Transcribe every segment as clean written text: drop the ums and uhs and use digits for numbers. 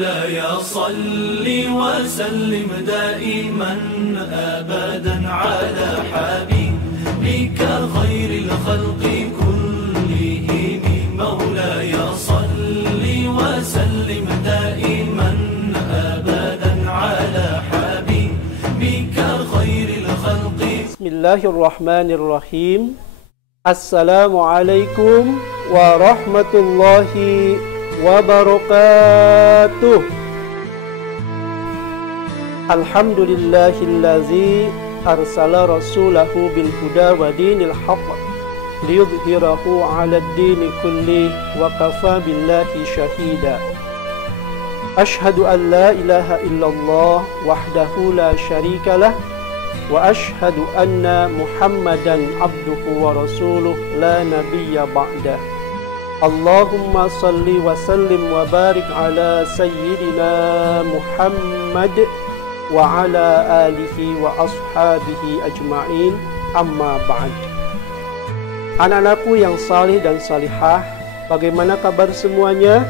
مولاي صل وسلم دائما أبدا على حبيبك خير الخلق كلهم مولاي صل وسلم دائما أبدا على حبيبك خير الخلق. بسم الله الرحمن الرحيم. Assalamualaikum warahmatullahi wabarakatuh. Alhamdulillahillazi arsala rasulahu bil huda wa dinil haqq liyudhhirahu 'alad dini kulli wa kafa billahi shahida. Ashhadu an la ilaha illallah wahdahu la syarikalah wa ashhadu anna Muhammadan abduhu wa rasuluh la nabiyya ba'dah. Allahumma salli wa sallim wa barik ala sayyidina Muhammad wa ala alihi wa ashabihi ajma'in, amma ba'd. Anak-anakku yang salih dan salihah, bagaimana kabar semuanya?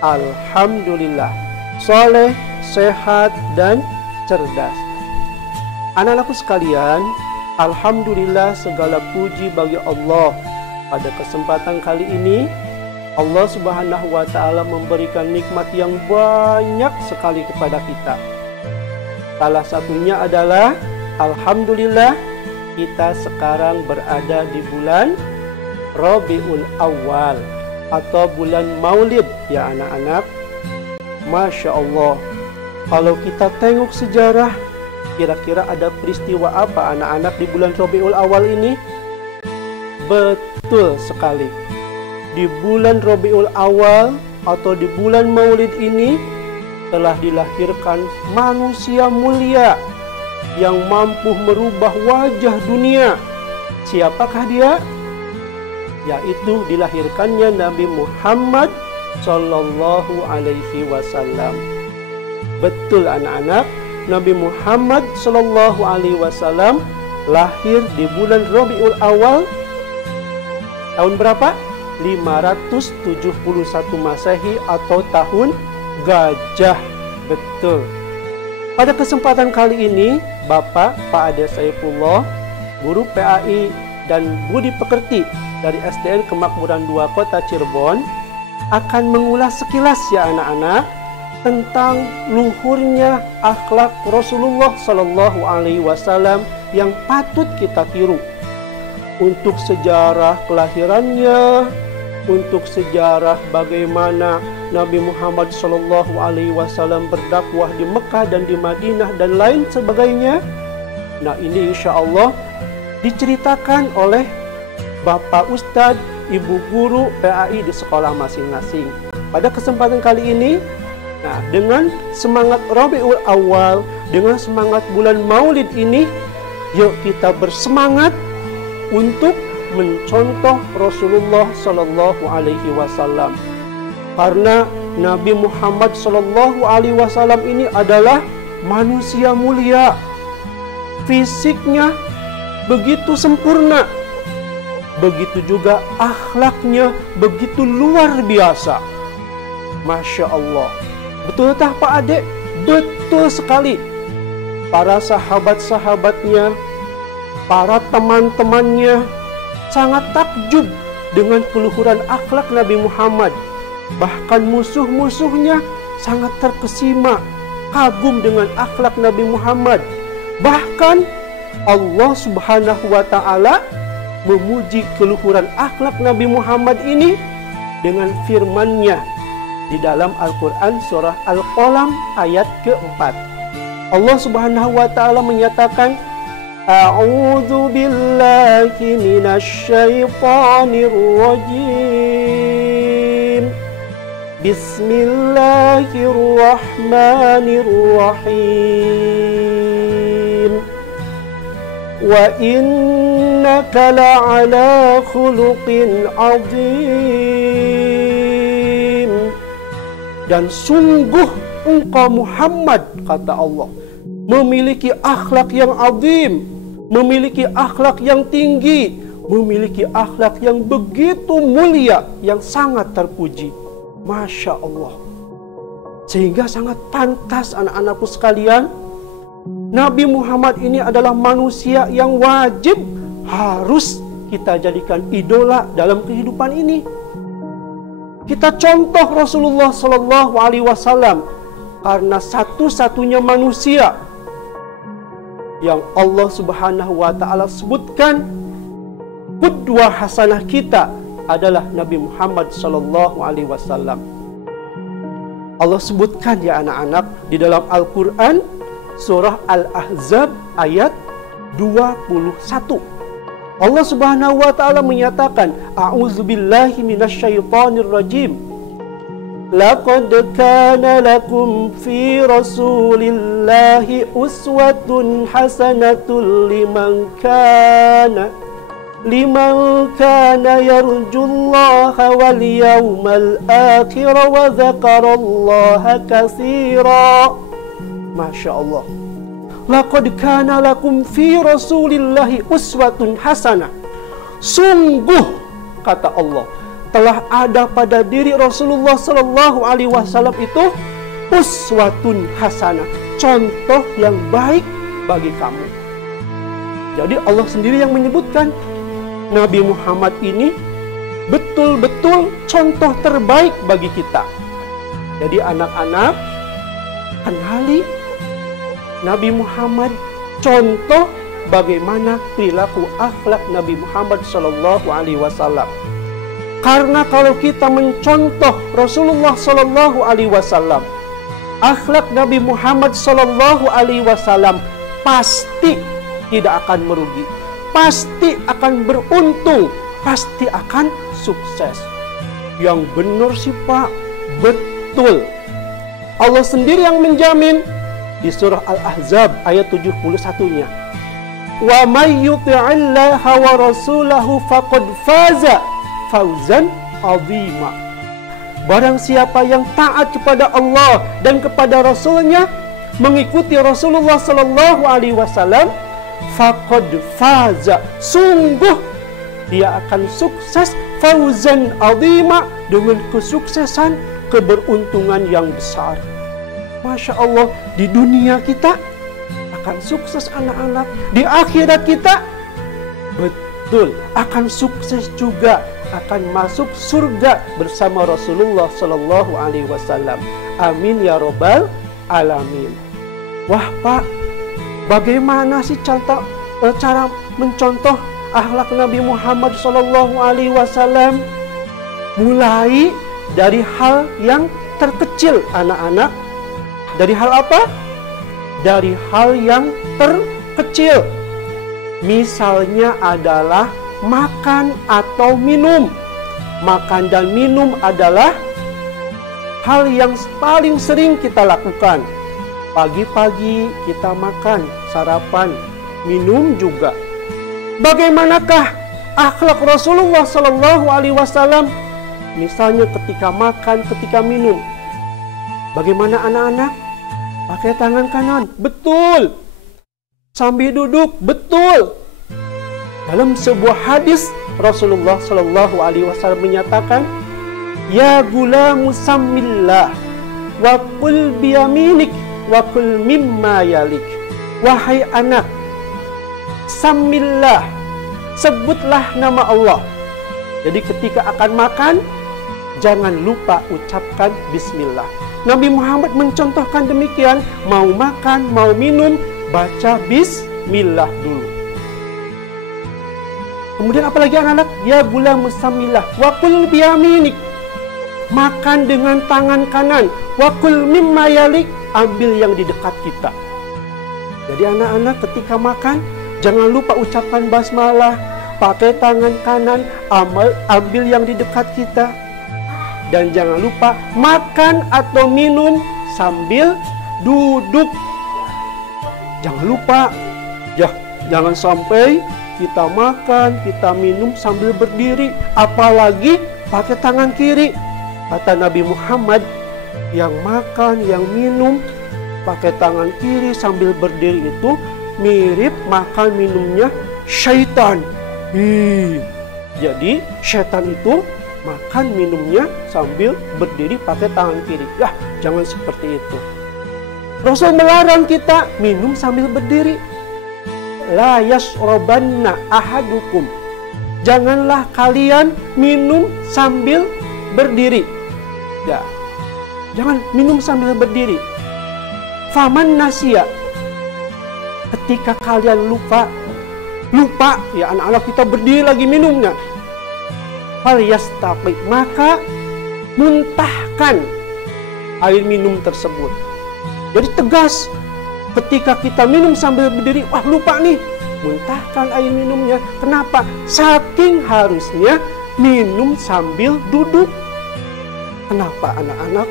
Alhamdulillah, saleh, sehat dan cerdas. Anak-anakku sekalian, alhamdulillah segala puji bagi Allah. Pada kesempatan kali ini, Allah Subhanahu wa Ta'ala memberikan nikmat yang banyak sekali kepada kita. Salah satunya adalah alhamdulillah kita sekarang berada di bulan Rabiul Awal atau bulan Maulid, ya anak-anak. Masya Allah, kalau kita tengok sejarah, kira-kira ada peristiwa apa anak-anak di bulan Rabiul Awal ini? Betul sekali. Di bulan Rabiul Awal atau di bulan Maulid ini telah dilahirkan manusia mulia yang mampu merubah wajah dunia. Siapakah dia? Yaitu dilahirkannya Nabi Muhammad Sallallahu Alaihi Wasallam. Betul anak-anak, Nabi Muhammad Sallallahu Alaihi Wasallam lahir di bulan Rabiul Awal tahun berapa? 571 Masehi atau tahun Gajah. Betul. Pada kesempatan kali ini, Bapak Pak Ade Saifullah, guru PAI dan Budi Pekerti dari SDN Kemakmuran 2 Kota Cirebon akan mengulas sekilas ya anak-anak tentang luhurnya akhlak Rasulullah Sallallahu Alaihi Wasallam yang patut kita tiru. Untuk sejarah kelahirannya, untuk sejarah bagaimana Nabi Muhammad Sallallahu Alaihi Wasallam berdakwah di Mekah dan di Madinah dan lain sebagainya. Nah, ini insya Allah diceritakan oleh Bapak Ustadz, Ibu Guru PAI di sekolah masing-masing. Pada kesempatan kali ini, nah, dengan semangat Rabiul Awal, dengan semangat bulan Maulid ini, yuk kita bersemangat untuk mencontoh Rasulullah Sallallahu Alaihi Wasallam. Karena Nabi Muhammad Sallallahu Alaihi Wasallam ini adalah manusia mulia. Fisiknya begitu sempurna, begitu juga akhlaknya begitu luar biasa. Masya Allah. Betul tak Pak Ade? Betul sekali. Para sahabat-sahabatnya, para teman-temannya sangat takjub dengan keluhuran akhlak Nabi Muhammad. Bahkan musuh-musuhnya sangat terkesima, kagum dengan akhlak Nabi Muhammad. Bahkan Allah Subhanahu wa Ta'ala memuji keluhuran akhlak Nabi Muhammad ini dengan firman-Nya di dalam Al-Quran surah Al-Qalam ayat keempat. Allah Subhanahu wa Ta'ala menyatakan, A'udzu billahi minasy syaithanir rajim. Bismillahirrahmanirrahim. Wa innaka la'ala khuluqin 'adzim. Dan sungguh engkau Muhammad, kata Allah, memiliki akhlak yang azim, memiliki akhlak yang tinggi, memiliki akhlak yang begitu mulia, yang sangat terpuji. Masya Allah. Sehingga sangat pantas anak-anakku sekalian, Nabi Muhammad ini adalah manusia yang wajib harus kita jadikan idola dalam kehidupan ini. Kita contoh Rasulullah Sallallahu Alaihi Wasallam karena satu-satunya manusia yang Allah Subhanahu Wa Taala sebutkan qudwah hasanah kita adalah Nabi Muhammad Sallallahu Alaihi Wasallam. Allah sebutkan ya anak-anak di dalam Al-Quran surah Al-Ahzab ayat 21. Allah Subhanahu wa taala menyatakan, a'udzubillahi minasyaitonir rajim. Laqad kana lakum fi Rasulillahi uswatun hasanatun liman kana yarjullaha wal yawmal akhir wa dzakarallaha katsira. Masya Allah. Laqad kana lakum fi Rasulillahi uswatun hasanah. Sungguh, kata Allah, telah ada pada diri Rasulullah Sallallahu Alaihi Wasallam itu uswatun hasanah, contoh yang baik bagi kamu. Jadi Allah sendiri yang menyebutkan Nabi Muhammad ini betul-betul contoh terbaik bagi kita. Jadi anak-anak, kenali Nabi Muhammad, contoh bagaimana perilaku akhlak Nabi Muhammad Sallallahu Alaihi Wasallam. Karena kalau kita mencontoh Rasulullah Sallallahu Alaihi Wasallam, akhlak Nabi Muhammad Sallallahu Alaihi Wasallam pasti tidak akan merugi, pasti akan beruntung, pasti akan sukses. Yang benar sih Pak, betul. Allah sendiri yang menjamin di surah Al-Ahzab ayat 71-nya. Wa may yuti'illaha wa rasulahu faqad faza fawzan 'azima. Barang siapa yang taat kepada Allah dan kepada Rasulnya, mengikuti Rasulullah Sallallahu Alaihi Wasallam, faqad faza, sungguh dia akan sukses, fawzan 'azima, dengan kesuksesan, keberuntungan yang besar. Masya Allah, di dunia kita akan sukses anak-anak, di akhirat kita betul akan sukses juga, akan masuk surga bersama Rasulullah Sallallahu Alaihi Wasallam. Amin ya robbal alamin. Wah Pak, bagaimana sih cara mencontoh akhlak Nabi Muhammad Sallallahu Alaihi Wasallam? Mulai dari hal yang terkecil anak-anak. Dari hal apa? Dari hal yang terkecil. Misalnya adalah makan atau minum. Makan dan minum adalah hal yang paling sering kita lakukan. Pagi-pagi kita makan, sarapan, minum juga. Bagaimanakah akhlak Rasulullah Sallallahu Alaihi Wasallam? Misalnya ketika makan, ketika minum. Bagaimana anak-anak? Pakai tangan kanan, betul. Sambil duduk, betul. Dalam sebuah hadis Rasulullah Sallallahu Alaihi Wasallam menyatakan, ya gulamu sammillah wa qul biyaminik wa qul mimma yalik. Wahai anak, sammillah, sebutlah nama Allah. Jadi ketika akan makan, jangan lupa ucapkan bismillah. Nabi Muhammad mencontohkan demikian, mau makan, mau minum, baca bismillah dulu. Kemudian apalagi anak-anak? Ya gulam musamillah wa kul biyaminik. Makan dengan tangan kanan. Wa kul mimma yalik, ambil yang di dekat kita. Jadi anak-anak ketika makan, jangan lupa ucapkan basmalah, pakai tangan kanan, ambil yang di dekat kita. Dan jangan lupa makan atau minum sambil duduk. Jangan lupa, ya, jangan sampai kita makan, kita minum sambil berdiri, apalagi pakai tangan kiri. Kata Nabi Muhammad, yang makan, yang minum pakai tangan kiri sambil berdiri itu mirip makan minumnya syaitan. Jadi syaitan itu makan minumnya sambil berdiri pakai tangan kiri. Ya, jangan seperti itu. Rasul melarang kita minum sambil berdiri. La yashrabanna ahadukum. Janganlah kalian minum sambil berdiri. Ya, jangan minum sambil berdiri. Faman nasya. Ketika kalian lupa ya anak-anak kita berdiri lagi minumnya. Falyastaqi, maka muntahkan air minum tersebut. Jadi tegas, ketika kita minum sambil berdiri, wah lupa nih, muntahkan air minumnya. Kenapa? Saking harusnya minum sambil duduk. Kenapa anak-anak?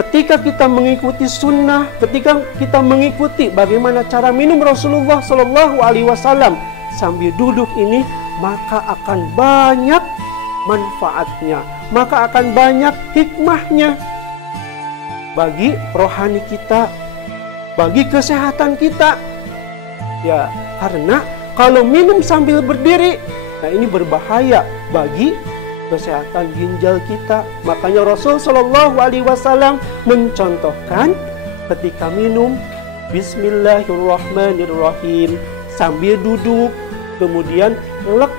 Ketika kita mengikuti sunnah, ketika kita mengikuti bagaimana cara minum Rasulullah Shallallahu Alaihi Wasallam sambil duduk ini, maka akan banyak manfaatnya, maka akan banyak hikmahnya bagi rohani kita, bagi kesehatan kita. Ya, karena kalau minum sambil berdiri, nah ini berbahaya bagi kesehatan ginjal kita. Makanya Rasul Shallallahu Alaihi Wasallam mencontohkan ketika minum Bismillahirrahmanirrahim sambil duduk, kemudian lek,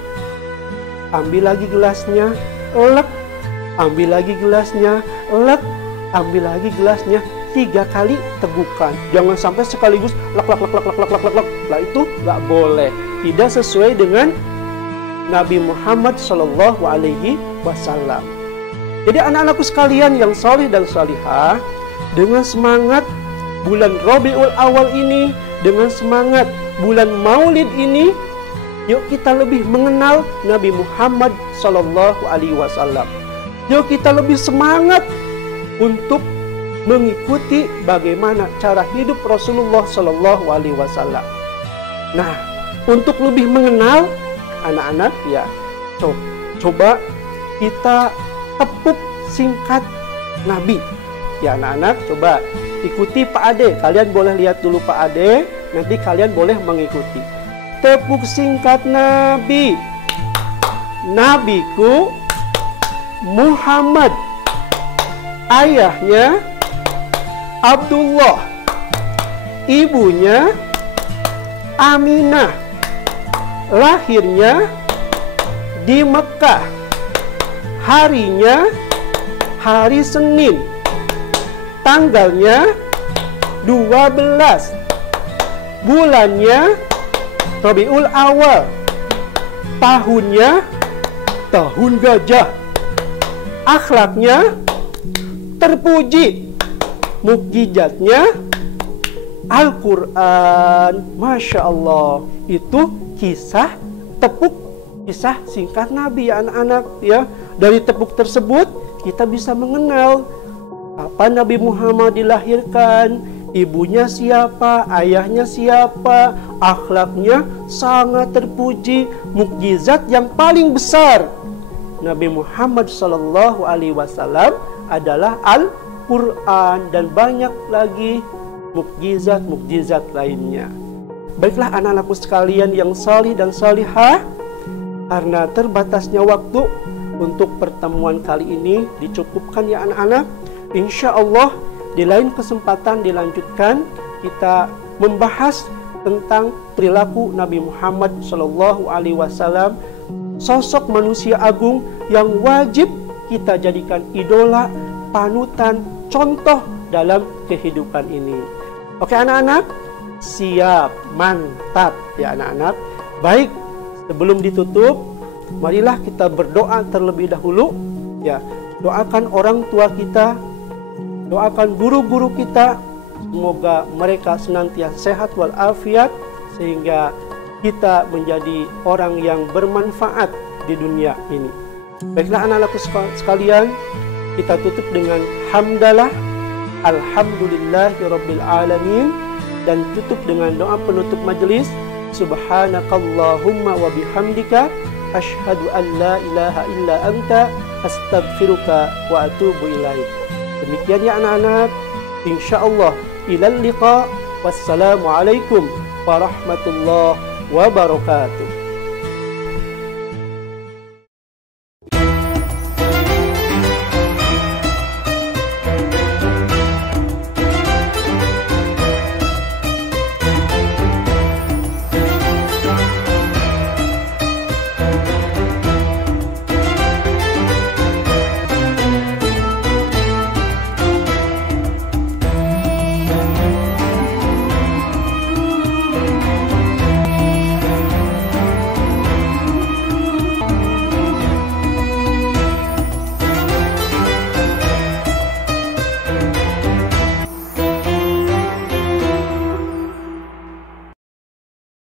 ambil lagi gelasnya, lek, ambil lagi gelasnya, lek, ambil lagi gelasnya, 3 kali tegukan. Jangan sampai sekaligus lek lek lek lek lek lek lek lek. Lah itu nggak boleh, tidak sesuai dengan Nabi Muhammad Shallallahu Alaihi Wasallam. Jadi anak-anakku sekalian yang salih dan salihah, dengan semangat bulan Rabiul Awal ini, dengan semangat bulan Maulid ini, yuk kita lebih mengenal Nabi Muhammad Shallallahu Alaihi Wasallam. Yuk kita lebih semangat untuk mengikuti bagaimana cara hidup Rasulullah Shallallahu Alaihi Wasallam. Nah, untuk lebih mengenal anak-anak, ya coba kita tepuk singkat Nabi. Ya anak-anak, coba ikuti Pak Ade. Kalian boleh lihat dulu Pak Ade, nanti kalian boleh mengikuti. Tepuk singkat Nabi. Nabiku Muhammad, ayahnya Abdullah, ibunya Aminah, lahirnya di Mekah, harinya hari Senin, tanggalnya 12, bulannya Rabiul Awal, tahunnya tahun gajah, akhlaknya terpuji, mukjizatnya Al-Quran. Masya Allah, itu kisah singkat Nabi ya anak-anak ya. Dari tepuk tersebut kita bisa mengenal kapan Nabi Muhammad dilahirkan, ibunya siapa, ayahnya siapa, akhlaknya sangat terpuji, mukjizat yang paling besar Nabi Muhammad Sallallahu Alaihi Wasallam adalah Al-Quran, dan banyak lagi mukjizat lainnya. Baiklah anak-anakku sekalian yang salih dan salihah, karena terbatasnya waktu untuk pertemuan kali ini dicukupkan ya anak-anak. Insya Allah di lain kesempatan dilanjutkan, kita membahas tentang perilaku Nabi Muhammad Shallallahu Alaihi Wasallam, sosok manusia agung yang wajib kita jadikan idola, panutan, contoh dalam kehidupan ini. Oke anak-anak, siap, mantap ya anak-anak. Baik, sebelum ditutup, marilah kita berdoa terlebih dahulu ya. Doakan orang tua kita, doakan guru-guru kita, semoga mereka senantiasa sehat walafiat, sehingga kita menjadi orang yang bermanfaat di dunia ini. Baiklah anak-anakku sekalian, kita tutup dengan hamdalah, alhamdulillahirabbil alamin, dan tutup dengan doa penutup majelis. Subhanakallahumma wa bihamdika asyhadu an la ilaha illa anta astaghfiruka wa atubu ilaik. Demikian ya anak-anak, insyaallah ilal liqa. Wassalamualaikum warahmatullahi wabarakatuh.